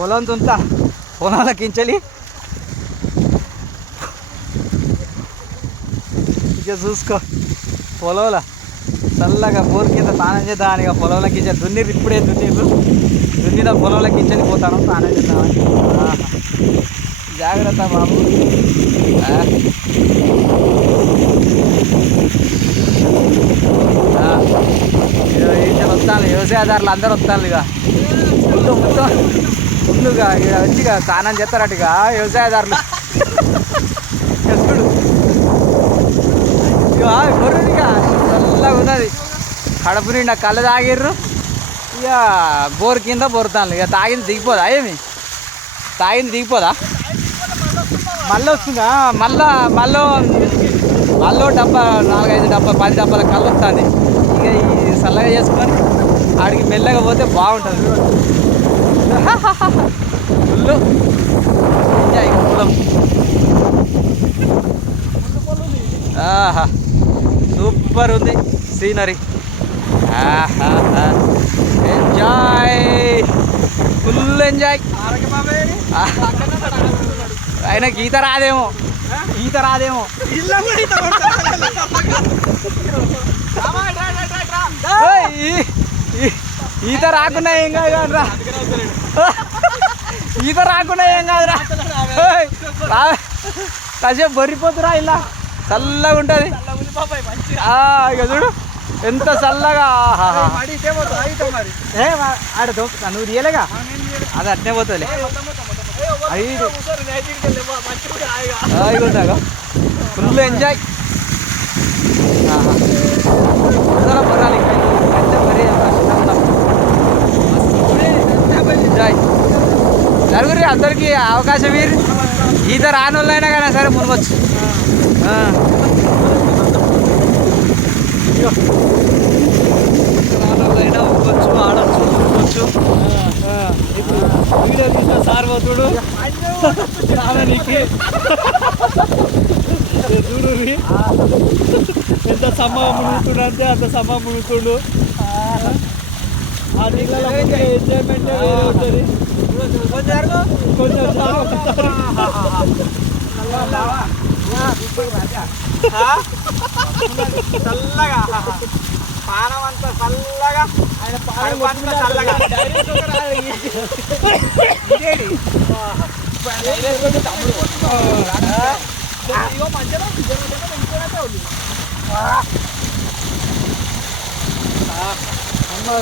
పొలం తుంతా పొలంలో కించలి ఇక చూసుకో పొలంలో చల్లగా బోర్ కింద స్నానం చేద్దామని ఇక పొలంలో కించలి దున్నిరు ఇప్పుడే దున్నిన పొలంలో కించలి పోతాను స్నానం చేద్దామని. జాగ్రత్త బాబు. వస్తాను వ్యవసాయదారులు అందరూ వస్తాను ఇక మొత్తం ముందుగా ఇక మంచిగా స్నానం చేస్తారట ఇక వ్యవసాయదారులు. చూడు ఇక బొర్రుని ఇక చల్లగా ఉన్నది కడుపు నిండా కళ్ళు తాగిర్రు ఇక బోర్ కింద బొరుతాను ఇక తాగింది దిగిపోదా ఏమి తాగింది దిగిపోదా మళ్ళీ వస్తుందా మళ్ళీ డబ్బా 4-5 డబ్బా 10 డబ్బాల కళ్ళు వస్తుంది ఇక ఈ చల్లగా చేసుకొని ఆడికి మెల్లగా పోతే బాగుంటుంది. ఫుల్ ఎంజాయ్ పొలం. ఆహా సూపర్ ఉంది సీనరీ. Enjoy full enjoy. ఆయన ఈత రాదేమో ఈత రాకుండా ఏం కాదురా కాసేపు బొర్రిపోతురా ఇలా చల్లగా ఉంటుంది. ఇక చూడు ఎంత చల్లగా. ఆడ దోపుతా నువ్వు తీయలేగా అది అట్నే పోతుంది. Full enjoy. ఎంజాయ్ నలుగురి అందరికీ అవకాశం మీరు ఈత రాని వాళ్ళైనా కానీ సరే మునగొచ్చు. రానోళ్ళైనా ఉనవచ్చు ఆడవచ్చు మునగొచ్చు. ఇప్పుడు వీడియో తీసిన సార్ పోతుడు రానీకి చూడు ఎంత సమ్మగా మునుగుతుండు అంటే అంత సమ్మ మునుగుతుండు. ఆ నీళ్ళలో ఎంజాయ్మెంట్ వేరే ఉంటుంది. కొంచెం చల్లగా పానం అంతా చల్లగా ఆయన పానం అంతా చల్లగా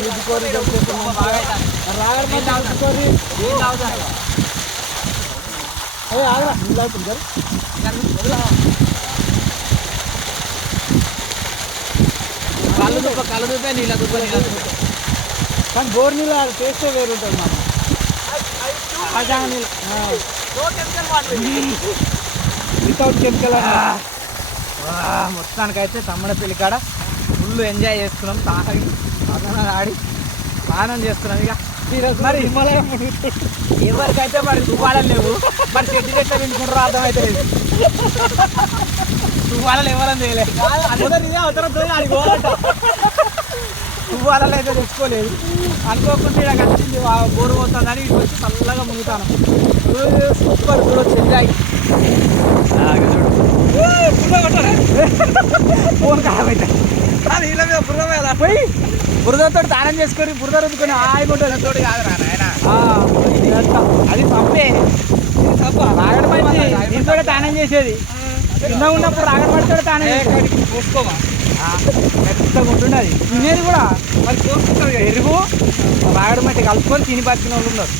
రుద్దుకోరి కళ్ళు దుబ్బే నీళ్ళ దుబ్బ కానీ బోర్ నీళ్ళు టేస్టే వేరు ఉంటుంది మాట వితౌట్ కెమికల్. మొత్తానికైతే తమ్మడపల్లి కాడ ఫుల్ ఎంజాయ్ చేస్తున్నాం. ఆడి స్నానం చేస్తున్నాం. ఇక మరి హిమాలయం ఎవరికైతే మరి తువ్వాలలు లేవు మరి చెట్టు చెట్ల పెంచుకుంటారో అర్థమైతే లేదు. తువ్వాలలు ఎవరని చేయలేదు తువ్వాలలో అయితే తెచ్చుకోలేదు. అనుకోకుండా ఇలా వచ్చింది బోరు పోతుందని ఇటు వచ్చి చల్లగా మునుగుతాను. సూపర్ చూడొచ్చు ఎంజాయ్. ఫోన్ ఖరాబ్ అవుతుంది నీళ్ళ మీద బుర్ర పోయి బురదతో స్నానం చేసుకొని బురద రుద్దుకొని ఆగిపోతుంది. తోటి కాదు అది తప్పే తప్ప. రాగడి మంచి దీంతో స్నానం చేసేది చిన్న ఉన్నప్పుడు రాగడి పడితో స్నానం చేసేది చూసుకోమా ఖచ్చితంగా ఉంటుండది. తినేది కూడా మరి చూసుకుంటుంది. పెరుగు రాగడి మట్టి కలుపుకొని తిని బతికిన వాళ్ళు ఉన్నారు.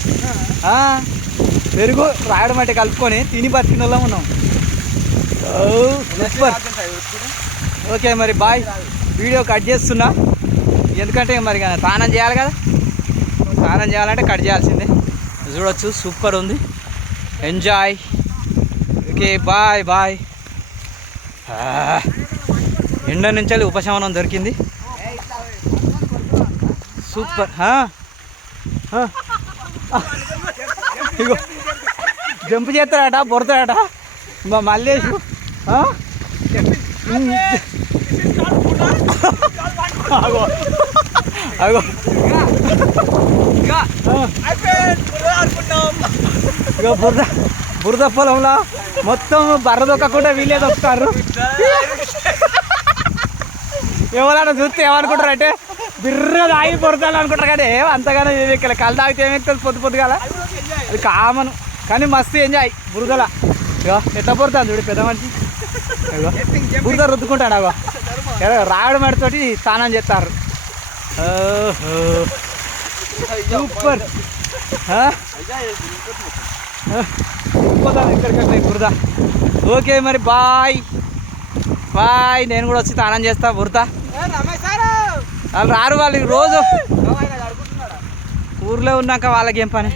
పెరుగు రాగడి మట్టి కలుపుకొని తిని బతికిన వాళ్ళం ఉన్నాం. సూపర్. ఓకే మరి బాయ్. వీడియో కట్ చేస్తున్నా ఎందుకంటే మరి స్నానం చేయాలి కదా. స్నానం చేయాలంటే కట్ చేయాల్సిందే. చూడొచ్చు సూపర్ ఉంది. ఎంజాయ్. Okay bye bye. ఎండ నుంచి ఉపశమనం దొరికింది. సూపర్. ఇగో జంప్ చేస్తాడట బొడతాడట మా మల్లేషు. అగో అగో ఇగో బురద బురద పొలంలో మొత్తం బర్ర దొక్కకుండా వీళ్ళే దొక్కుతారు. ఎవరైనా చూస్తే ఏమనుకుంటారు అంటే బిర్ర తాగి పొరుతాను అనుకుంటారు కానీ అంతగానో ఇక్కడ కళ్ళు తాగితే ఏమెక్కుతుంది పొద్దు పొద్దుగాల అది కామన్ కానీ మస్తు ఎంజాయ్ బురదల. ఇగో ఎట్లా పొరుతాను చూడు పెద్ద మనిషి. ఇగో బురద రుద్దుకుంటాడు. అగో రాగడి మడితోటి స్నానం చేస్తారు. సూపర్ ఎక్కడికట్లా బురద. ఓకే మరి బాయ్ బాయ్. నేను కూడా వచ్చి స్నానం చేస్తా బురద. వాళ్ళు రారు, వాళ్ళు రోజు ఊర్లో ఉన్నాక వాళ్ళకి ఏం పని.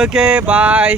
Okay bye.